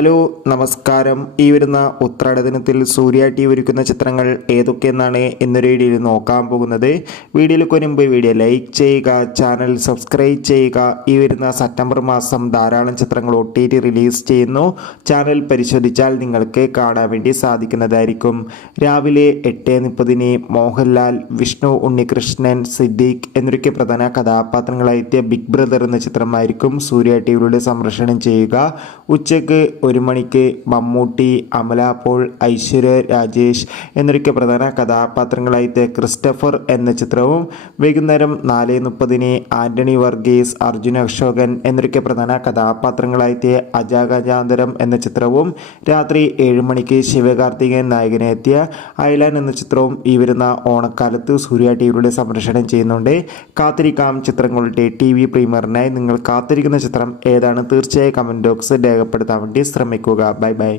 Hello നമസ്കാരം. ഈ വരുന്ന ഉത്രാട ദിനത്തിൽ സൂര്യ ടി ഒരുക്കുന്ന ചിത്രങ്ങൾ ഏതൊക്കെയെന്നാണ് ഇന്നൊരു വീഡിയോയിൽ നോക്കാൻ പോകുന്നത്. വീഡിയോയിലേക്ക് മുൻപ് വീഡിയോ ലൈക്ക് ചെയ്യുക, ചാനൽ സബ്സ്ക്രൈബ് ചെയ്യുക. ഈ വരുന്ന സെപ്റ്റംബർ മാസം ധാരാളം ചിത്രങ്ങൾ OTT റിലീസ് ചെയ്യുന്നു. ചാനൽ പരിശോധിച്ചാൽ നിങ്ങൾക്ക് കാണാൻ വേണ്ടി സാധിക്കുന്നതായിരിക്കും. രാവിലെ 8:30 മോഹൻലാൽ, വിഷ്ണു ഉണ്ണികൃഷ്ണൻ, സിദ്ദീഖ് എന്നൊക്കെ പ്രധാന കഥാപാത്രങ്ങളായെത്തിയ ബിഗ് ബ്രദർ എന്ന ചിത്രമായിരിക്കും സൂര്യ ടിവിയിലൂടെ സംപ്രേഷണം ചെയ്യുക. ഉച്ചയ്ക്ക് 1 മണിക്ക് മമ്മൂട്ടി, അമല പോൾ, ഐശ്വര്യ രാജേഷ് എന്നൊക്കെ പ്രധാന കഥാപാത്രങ്ങളായിട്ട് ക്രിസ്റ്റഫർ എന്ന ചിത്രവും, വൈകുന്നേരം 4:30 ആന്റണി വർഗീസ്, അർജുൻ അശോകൻ എന്നൊക്കെ പ്രധാന കഥാപാത്രങ്ങളായിട്ട് അജാഗജാന്തരം എന്ന ചിത്രവും, രാത്രി 7 മണിക്ക് ശിവകാർത്തികേയൻ നായകനെത്തിയ ഐലാൻഡ് എന്ന ചിത്രവും ഈ വരുന്ന ഓണക്കാലത്ത് സൂര്യ ടിവിയിലൂടെ സംപ്രേഷണം ചെയ്യുന്നുണ്ട്. കാത്തിരിക്കാം ചിത്രങ്ങളുടെ TV പ്രീമിയറിനായി. നിങ്ങൾ കാത്തിരിക്കുന്ന ചിത്രം ഏതാണ്? തീർച്ചയായും കമൻറ്റ് ബോക്സിൽ രേഖപ്പെടുത്താൻ വേണ്ടി ശ്രമിക്കുക. Bye bye.